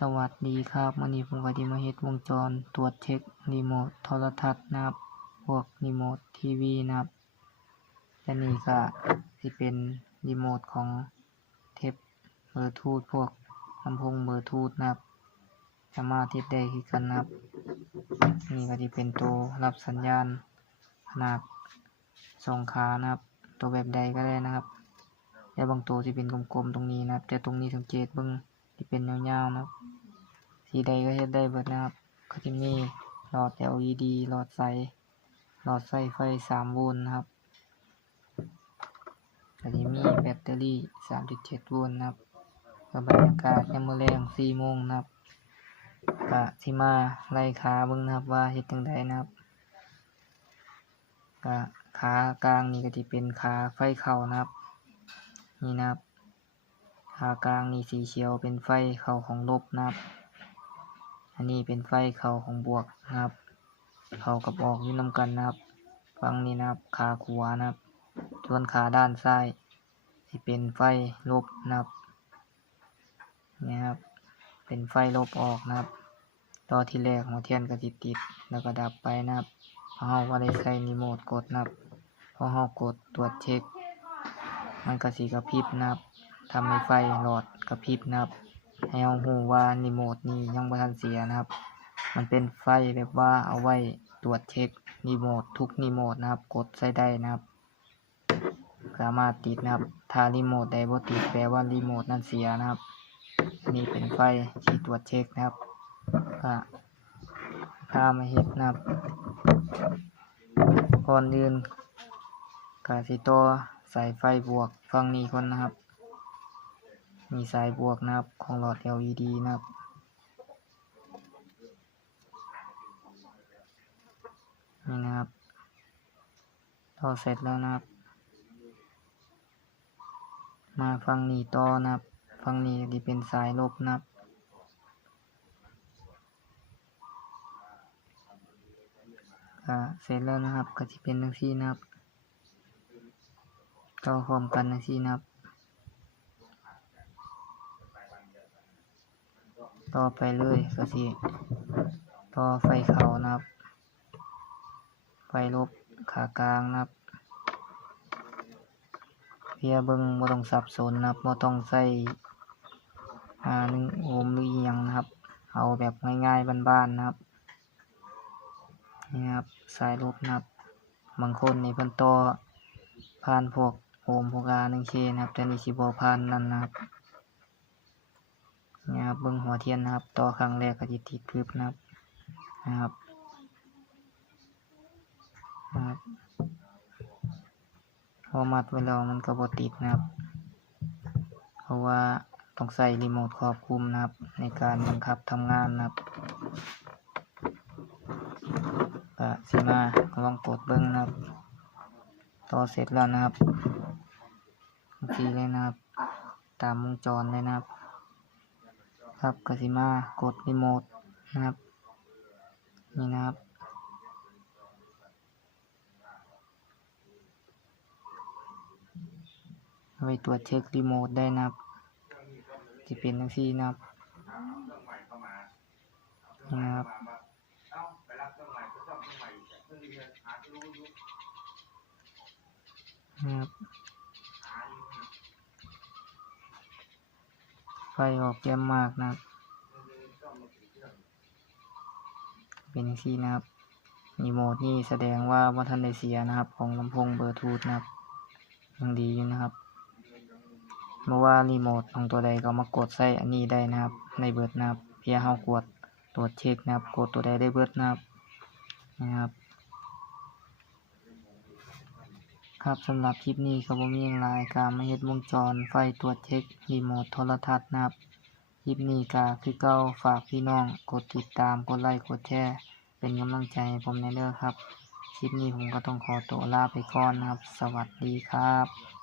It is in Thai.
สวัสดีครับวันนี้ผมก็สิมาเฮ็ดวงจรตรวจเช็ครีโมทโทรทัศน์นะครับพวกรีโมททีวีนะครับและนี่ก็สิเป็นรีโมทของเทปเบลูทูธพวกลำโพงเบลูทูธนะครับสามารถเฮ็ดได้คือกันนะครับนี่ก็สิเป็นตัวรับสัญญาณขนาดสองขานะครับ ตัวแบบใดก็ได้นะครับ และบางตัวสิเป็นกลมๆตรงนี้นะครับ แต่ตรงนี้สังเกตเบิ่ง สิเป็นยาวๆนะครับ สีใดก็เฮ็ดได้เบิดนะครับ ก็จะมีหลอด LED หลอดใส หลอดใส่ไฟ 3 โวลต์นะครับก็จะมีแบตเตอรี่ 3.7 โวลต์นะครับก็บรรยากาศยามมื้อแลง4โมงนะครับก็สิมาไล่ขาเบิ่งนะครับว่าเฮ็ดจังใดนะครับก็ขากลางนี่ก็สิเป็นขาไฟเข้านะครับ นี่นะครับ ขากลางนี่สีเขียวเป็นไฟเข้าของลบนะครับ อันนี้เป็นไฟเข้าของบวกนะครับ เข้ากับออกยู่นำกันนะครับฝั่งนี้นะครับขาขวานะครับส่วนขาด้านซ้ายที่เป็นไฟลบนะครับนี่ครับ เป็นไฟลบออกนะครับต่อที่แรกหัวเทียนก็ติดติดแล้วก็ดับไปนะครับพอเราก็ได้ใช้รีโมทกดนะครับพอเรากดตรวจเช็ค มันก็สีกระพริบนะครับ ทำให้ไฟหลอดกระพริบนะครับ ให้เรารู้ว่ารีโมทนี้ยังบ่ทันเสียนะครับ มันเป็นไฟแบบว่าเอาไว้ตรวจเช็ครีโมททุกรีโมทนะครับ กดใส่ได้นะครับ สามารถติดนะครับ ถ้ารีโมทใดบ่ติดแปลว่ารีโมทนั้นเสียนะครับ นี่เป็นไฟที่ตรวจเช็คนะครับก็พามาเฮ็ดนะครับก่อนอื่นก็สิโต่อสายไฟบวกฝั่งนี้ก่อนนะครับ มีสายบวกนะครับของหลอด LED นะครับนี่นะครับต่อเสร็จแล้วนะครับ มาฝั่งนี้ต่อนะครับฝั่งนี้ที่เป็นสายลบนะครับก็เสร็จแล้วนะครับก็จะเป็นจังซี่นะครับต่อพร้อมกันจังซี่นะครับ ต่อไปเลยก็สิต่อไฟเขานะครับ ไฟลบขากลางนะครับเพียเบิงบ่ต้องสับสนนะครับบ่ต้องใส่อ่า1โอห์มหรือยังนะครับ เอาแบบง่ายๆบ้านๆนะครับนี่ครับสายลบนะครับบางคนนี่เพิ่นต่อผ่านพวกโอห์มพวก R1K นะครับแต่นี่สิบ่ผ่านนั่นนะครับ นี่ครับเบิ่งหัวเทียนนะครับต่อครั้งแรกก็สิติดพึบนะครับนะครับนะครับพอมัดไว้แล้วมันก็บ่ติดนะครับ เพราะว่าต้องใส่รีโมทครอบคุมนะครับ ในการบังคับทำงานนะครับก็สิมาลองกดเบิ่งนะครับ ต่อเสร็จแล้วนะครับเมื่อกี้เลยนะครับ ตามวงจรเลยนะครับ ครับก็สิมากดรีโมทนะครับนี่นะครับไว้ตรวจเช็ครีโมทได้นะครับจะเป็นจังซี่นะครับนี่นะครับนะครับ ไฟออกแจ่มมากนะเป็นซีนะครับรีโมทนี่แสดงว่าบ่ทันได้เสียนะครับ ของลำโพงเบลูทูธนะครับยังดีอยู่นะครับเพราะว่ารีโมทของตัวใดก็มากดใส่อันนี้ได้นะครับ ในเบิร์ดนะครับเพียเรากดตรวจเช็คนะครับ กดตัวใดได้เบิร์ดนะครับนะครับ ครับสำหรับคลิปนี้ครับผมีอยังไรกายก็มาเฮ็ดวงจรไฟตรวจเช็ครีโมทโทรทัศน์นะครับคลิปนี้ก็คือเก้าฝากพี่น้องกดติดตามกดไลค์กดแชร์เป็นกำลังใจให้ผมในเด้อครับ คลิปนี้ผมก็ต้องขอตัวลาไปก่อนนะครับ สวัสดีครับ